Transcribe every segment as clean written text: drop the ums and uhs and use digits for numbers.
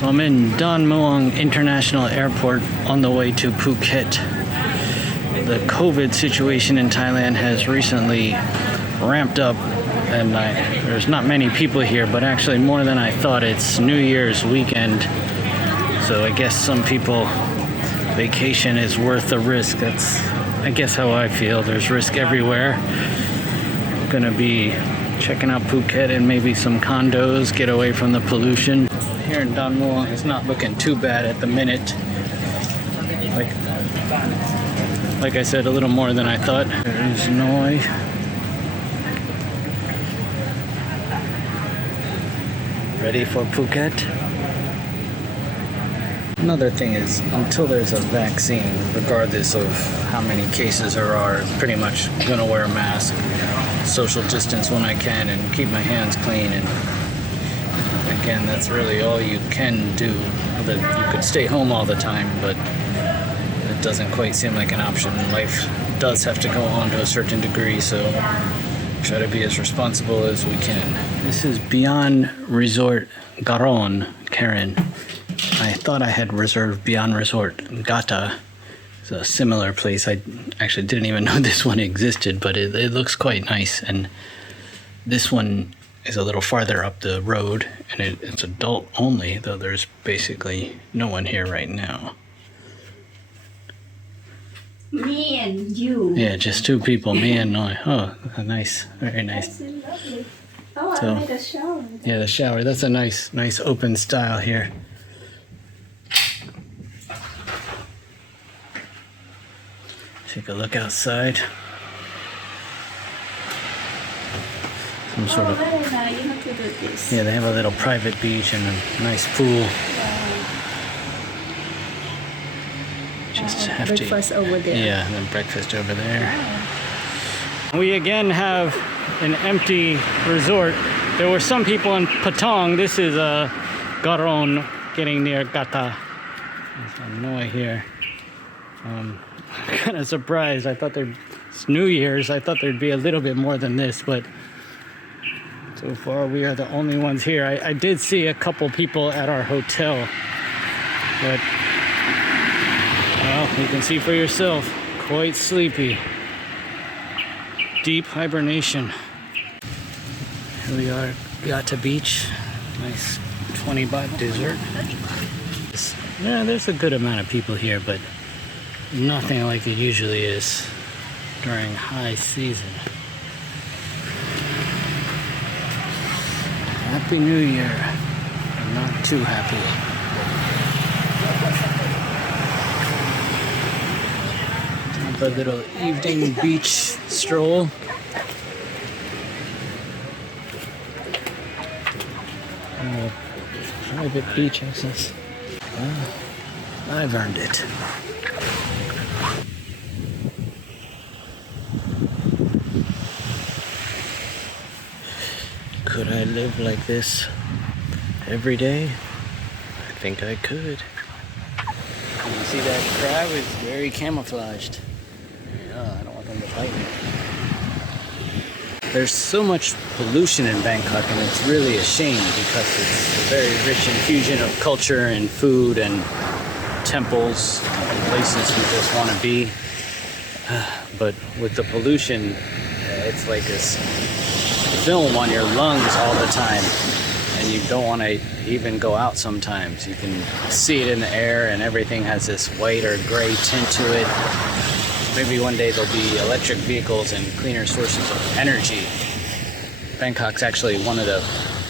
So I'm in Don Mueang International Airport on the way to Phuket. The COVID situation in Thailand has recently ramped up, and there's not many people here, but actually more than I thought. It's New Year's weekend, so I guess some people, vacation is worth the risk. That's, I guess, how I feel. There's risk everywhere. I'm gonna be checking out Phuket and maybe some condos, get away from the pollution. Here in Don Mueang, it's not looking too bad at the minute. Like I said, a little more than I thought. There's Noy. Ready for Phuket? Another thing is, until there's a vaccine, regardless of how many cases there are, pretty much gonna wear a mask, social distance when I can, and keep my hands clean. And again, that's really all you can do. You could stay home all the time, but it doesn't quite seem like an option. Life does have to go on to a certain degree, so try to be as responsible as we can. This is Beyond Resort Karon, Karon. I thought I had reserved Beyond Resort Kata. It's a similar place. I actually didn't even know this one existed, but it looks quite nice. And this one is a little farther up the road, and it's adult only, though there's basically no one here right now. Me and you. Yeah, just two people, me and Noy. Oh, nice. Very nice. That's lovely. Oh, So, I like the shower. Yeah, the shower. That's a nice open style here. Take a look outside. Some sort of, very nice. You have to do this. yeah, they have a little private beach and a nice pool. Just have breakfast to, over there. yeah, and then breakfast over there. We again have an empty resort. There were some people in Patong. This is Karon, getting near Kata. There's Noy here. I'm kind of surprised. I thought it's New Year's. I thought there'd be a little bit more than this, but so far we are the only ones here. I did see a couple people at our hotel, but well, you can see for yourself, quite sleepy. Deep hibernation. Here we are, Kata Beach. Nice 20 baht dessert. Yeah, there's a good amount of people here, but nothing like it usually is during high season. Happy New Year. I'm not too happy. A little evening beach stroll. Private beach access. I've earned it. Could I live like this every day? I think I could. You see that crab is very camouflaged. I don't want them to bite me. There's so much pollution in Bangkok, and it's really a shame because it's a very rich infusion of culture and food and temples and places you just want to be. But with the pollution, it's like this film on your lungs all the time, and you don't want to even go out sometimes. You can see it in the air, and everything has this white or gray tint to it. Maybe one day there'll be electric vehicles and cleaner sources of energy. Bangkok's actually one of the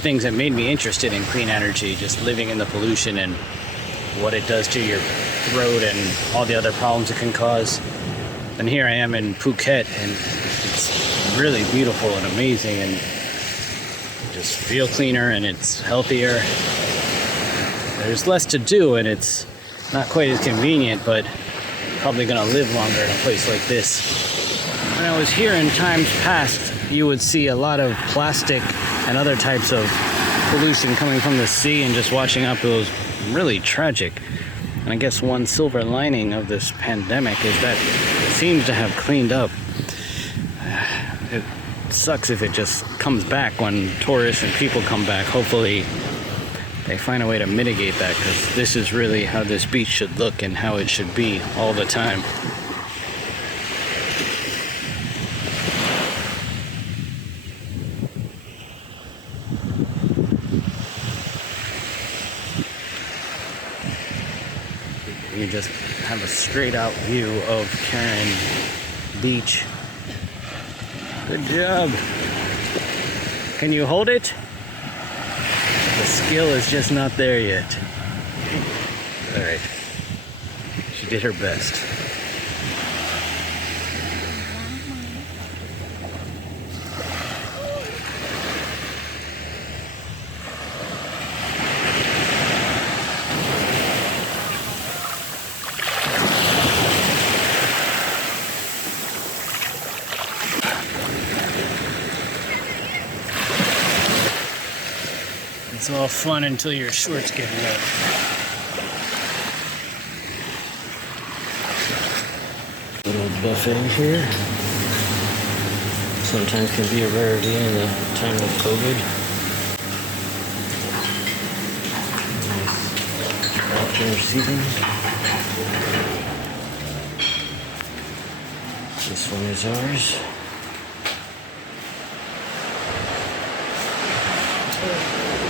things that made me interested in clean energy, just living in the pollution and what it does to your throat and all the other problems it can cause. And here I am in Phuket, and it's really beautiful and amazing, and just feel cleaner and it's healthier. There's less to do, and it's not quite as convenient, but probably gonna live longer in a place like this. When I was here in times past, you would see a lot of plastic and other types of pollution coming from the sea and just washing up. It was really tragic. And I guess one silver lining of this pandemic is that it seems to have cleaned up. It sucks if it just comes back when tourists and people come back. Hopefully they find a way to mitigate that, because this is really how this beach should look and how it should be all the time. You just have a straight out view of Karon Beach. Good job. Can you hold it? The skill is just not there yet. All right. She did her best. It's all fun until your shorts get wet. Little buffet here. Sometimes can be a rarity in the time of COVID. Nice outdoor seating. This one is ours.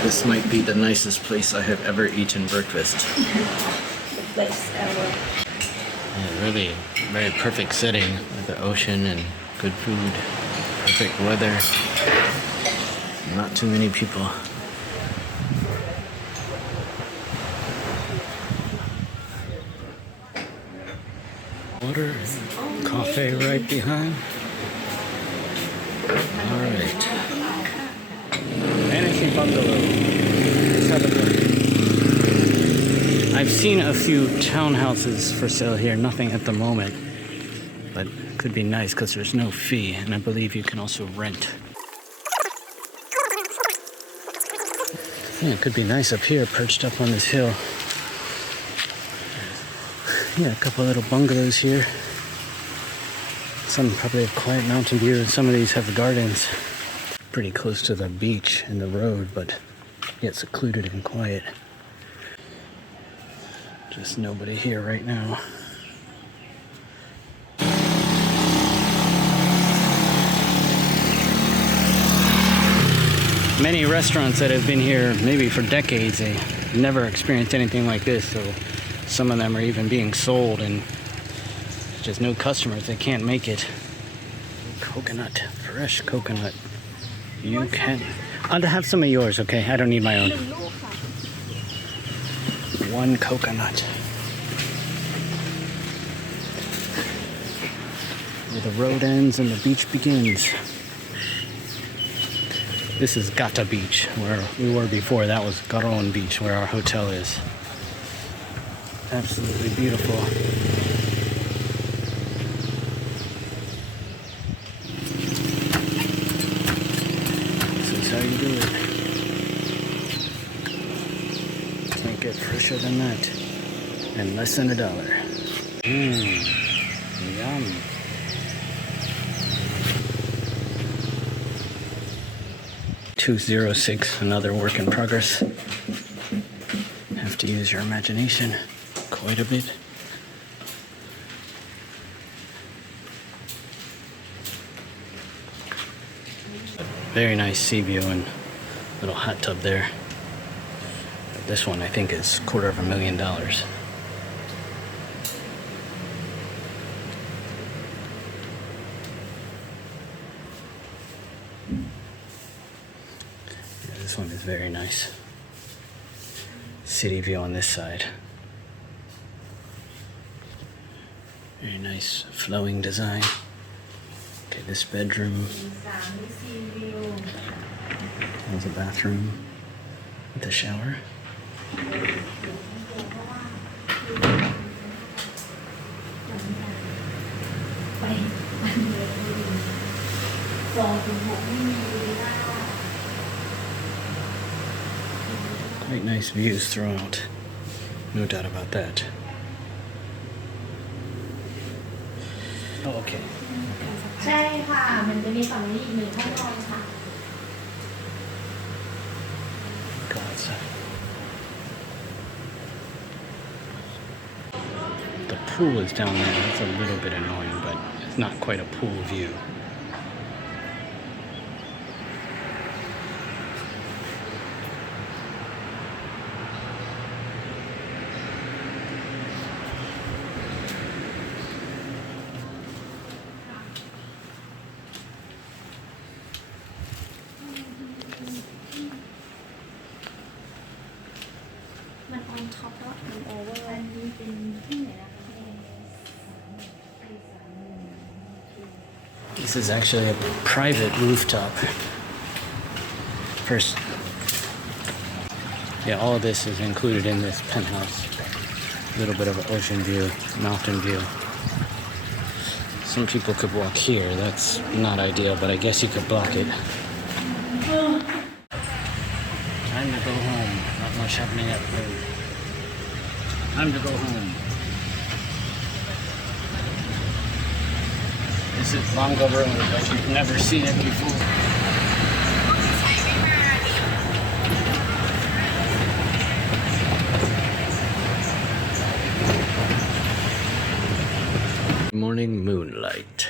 This might be the nicest place I have ever eaten breakfast. The place ever. Yeah, really very perfect setting with the ocean and good food, perfect weather, not too many people. Water, coffee right behind. All right. Fantasy bungalow. Let's have a look. I've seen a few townhouses for sale here, nothing at the moment, but it could be nice because there's no fee, and I believe you can also rent. Yeah, it could be nice up here, perched up on this hill. Yeah, a couple little bungalows here. Some probably have quiet mountain view, and some of these have gardens. Pretty close to the beach and the road, but yet secluded and quiet. Just nobody here right now. Many restaurants that have been here maybe for decades, they never experienced anything like this, so some of them are even being sold and just no customers, they can't make it. Coconut, fresh coconut. You can. I'll have some of yours, okay? I don't need my own. One coconut. Where the road ends and the beach begins. This is Kata Beach, where we were before. That was Karon Beach, where our hotel is. Absolutely beautiful. How you do it. Can't get fresher than that. And less than $1. Yum. $2.06, another work in progress. Have to use your imagination quite a bit. Very nice sea view and little hot tub there. But this one I think is $250,000. Yeah, this one is very nice. City view on this side. Very nice flowing design. Okay, this bedroom. There's a bathroom with a shower. Quite nice views throughout. No doubt about that. Oh, okay. ใช่ค่ะมันจะมีฝั่งนี้อีก1 ห้องนอนค่ะ Go outside. pool is down there. That's a little bit annoying, but it's not quite a pool view.มัน on top แล้วมัน over อันนี้เป็นที่ไหนนะคะ This is actually a private rooftop. First, yeah, all of this is included in this penthouse. A little bit of an ocean view, mountain view. Some people could walk here. That's not ideal, but I guess you could block it. Time to go home. Not much happening at home. Time to go home. This is Manga Road, but you've never seen it before. Morning moonlight.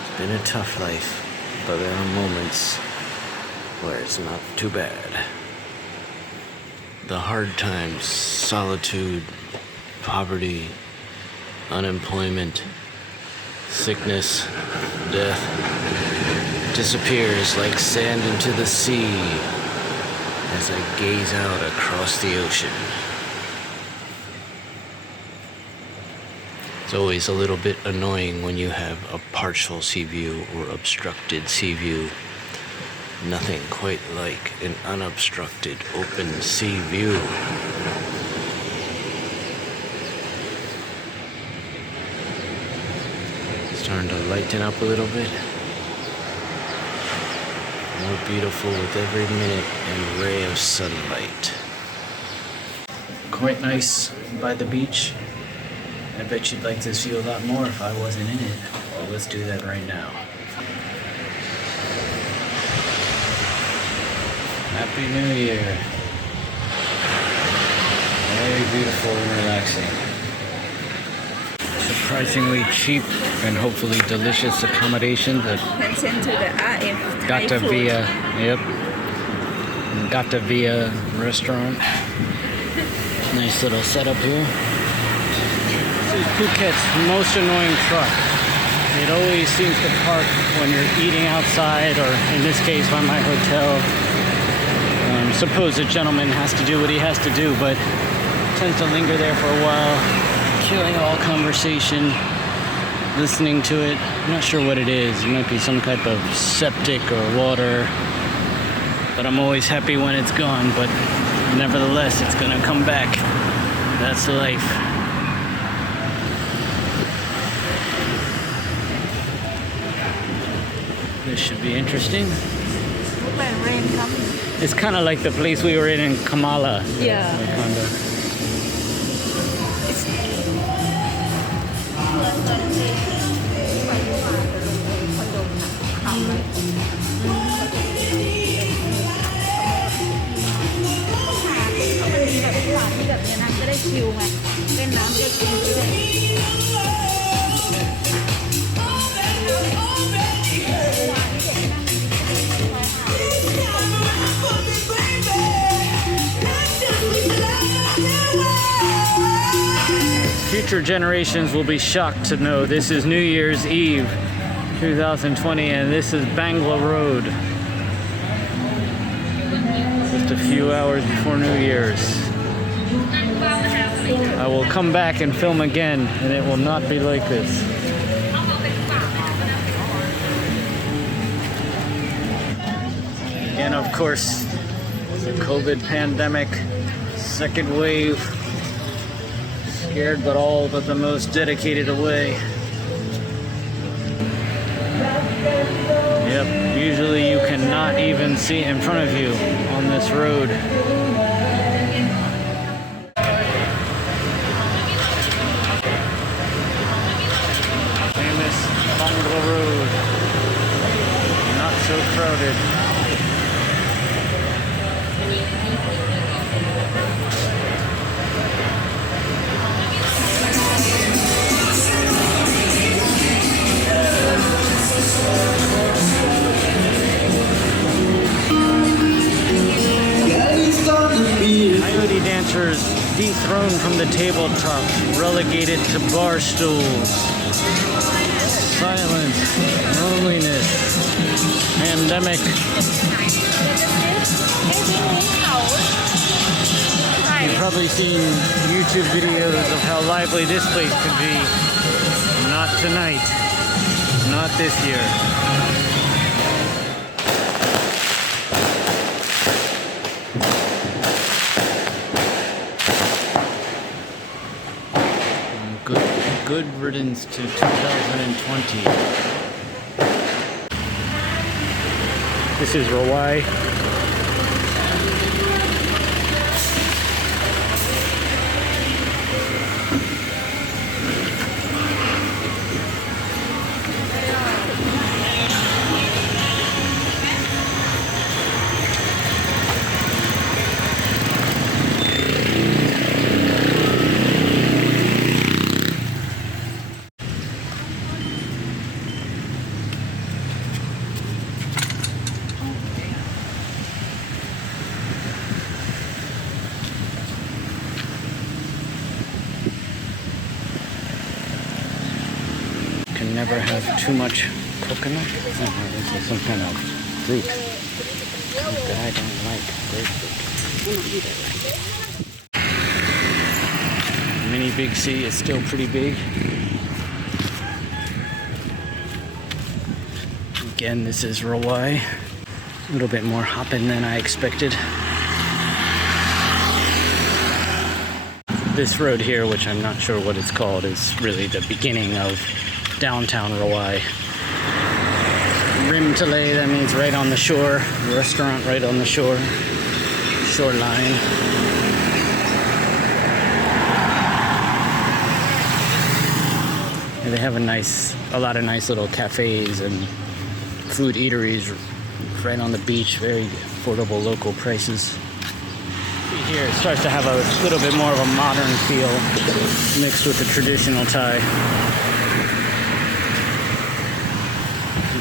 It's been a tough life, but there are moments where it's not too bad. The hard times, solitude, poverty, unemployment, sickness, death, disappears like sand into the sea as I gaze out across the ocean. It's always a little bit annoying when you have a partial sea view or obstructed sea view. Nothing quite like an unobstructed open sea view. Starting to lighten up a little bit. More beautiful with every minute and ray of sunlight. Quite nice by the beach. I bet you'd like this view a lot more if I wasn't in it. Well, let's do that right now. Happy New Year. Very beautiful and relaxing. Surprisingly cheap and hopefully delicious accommodations at Mention to the RF Kata Via. Yep. Kata Via restaurant. Nice little setup here. This is Phuket's most annoying truck. It always seems to park when you're eating outside, or in this case by my hotel. Suppose a gentleman has to do what he has to do, but tends to linger there for a while, killing all conversation, listening to it. I'm not sure what it is. It might be some type of septic or water, but I'm always happy when it's gone, but nevertheless, it's gonna come back. That's life. This should be interesting. rain coming. It's kind of like the place we were in Kamala. Yeah. Wakanda. It's จะได้ชิลไงเล่นน้ำก็ชิลด้วย Future generations will be shocked to know this is New Year's Eve 2020 and this is Bangla Road. Just a few hours before New Year's. I will come back and film again and it will not be like this. And of course, the COVID pandemic, second wave. Scared but all but the most dedicated away. Yep, usually you cannot even see in front of you on this road. Famous Bangla Road. dancers dethroned from the tabletop, relegated to bar stools. Silence, loneliness, pandemic. You've probably seen YouTube videos of how lively this place could be. Not tonight. Not this year. Good riddance to 2020. This is Rawai. Never have too much coconut. Oh, this is some kind of fruit that I don't like. Grapefruit. Mini Big C is still pretty big. Again, this is Rawai. A little bit more hopping than I expected. This road here, which I'm not sure what it's called, is really the beginning of downtown Rawai. Rim to lay, that means right on the shore. Restaurant right on the shore. Shoreline. And they have a lot of nice little cafes and food eateries right on the beach. Very affordable local prices. Here it starts to have a little bit more of a modern feel mixed with the traditional Thai.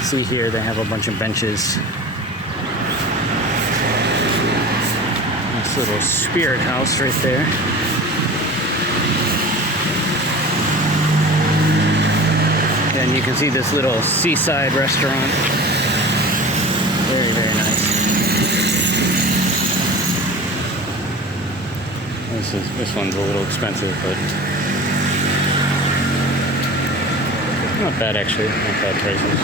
See here they have a bunch of benches. Nice little spirit house right there. And you can see this little seaside restaurant. Very, very nice. This one's a little expensive, but not bad actually. Not bad prices.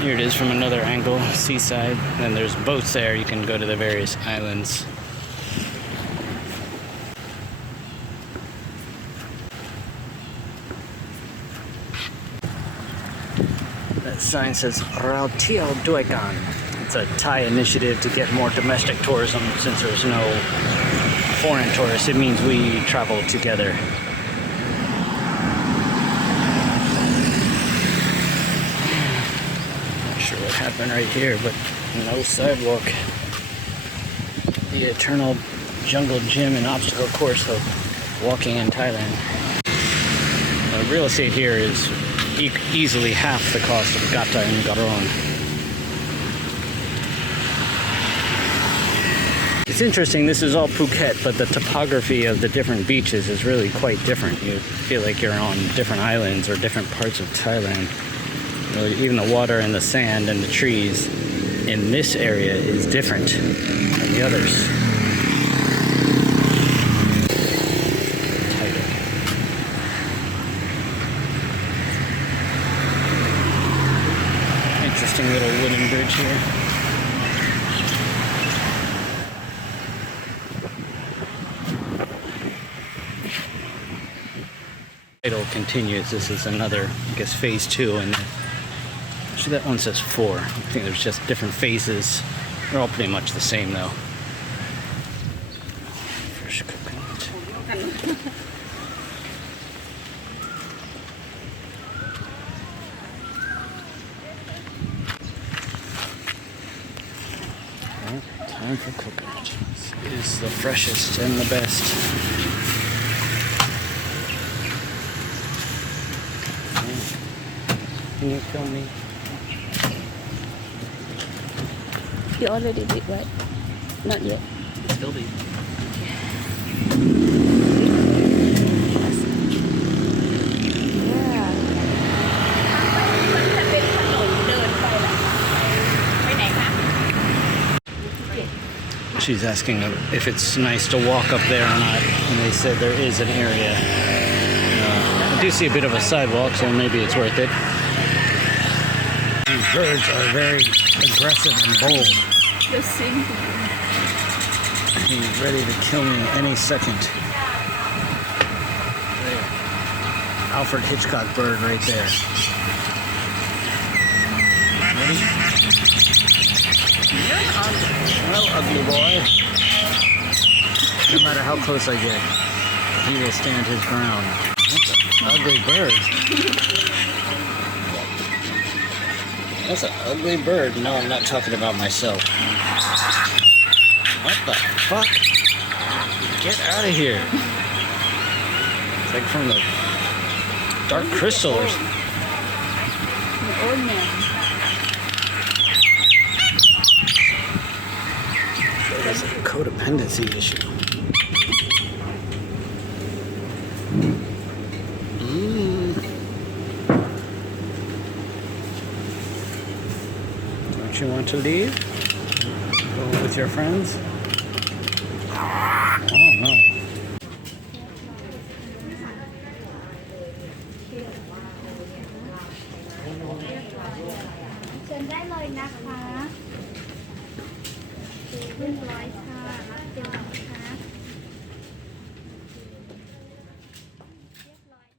Here it is from another angle, seaside. And there's boats there. You can go to the various islands. That sign says Rao Tio Duegan. It's a Thai initiative to get more domestic tourism since there's no foreign tourists. It means we travel together. What happened right here, but no sidewalk. The eternal jungle gym and obstacle course of walking in Thailand. Real estate here is easily half the cost of Kata and Karon. It's interesting, this is all Phuket, but the topography of the different beaches is really quite different. You feel like you're on different islands or different parts of Thailand. Even the water and the sand and the trees in this area is different than the others. Tighter. Interesting little wooden bridge here. It continues. This is another, I guess, phase 2, and actually that one says 4. I think there's just different phases. They're all pretty much the same though. Fresh coconut. Well, time for coconut. This is the freshest and the best. Can you film me? You already did, right? Not yet. Still be. Yeah. จะเป็นถนนเดินไปล่ะไปไหนคะ She's asking if it's nice to walk up there or not, and they said there is an area. I do see a bit of a sidewalk, so maybe it's worth it. These birds are very aggressive and bold. The same. He's ready to kill me any second. There. Alfred Hitchcock bird right there. Ready? Well, ugly boy. No matter how close I get, he will stand his ground. That's an ugly bird. That's an ugly bird. No, I'm not talking about myself. What the fuck? Get out of here. It's like from the Dark Crystal or something. The old man. There's a codependency issue. Don't you want to leave? Go with your friends? Oh no. เชิญได้เลยนะคะเรียบร้อย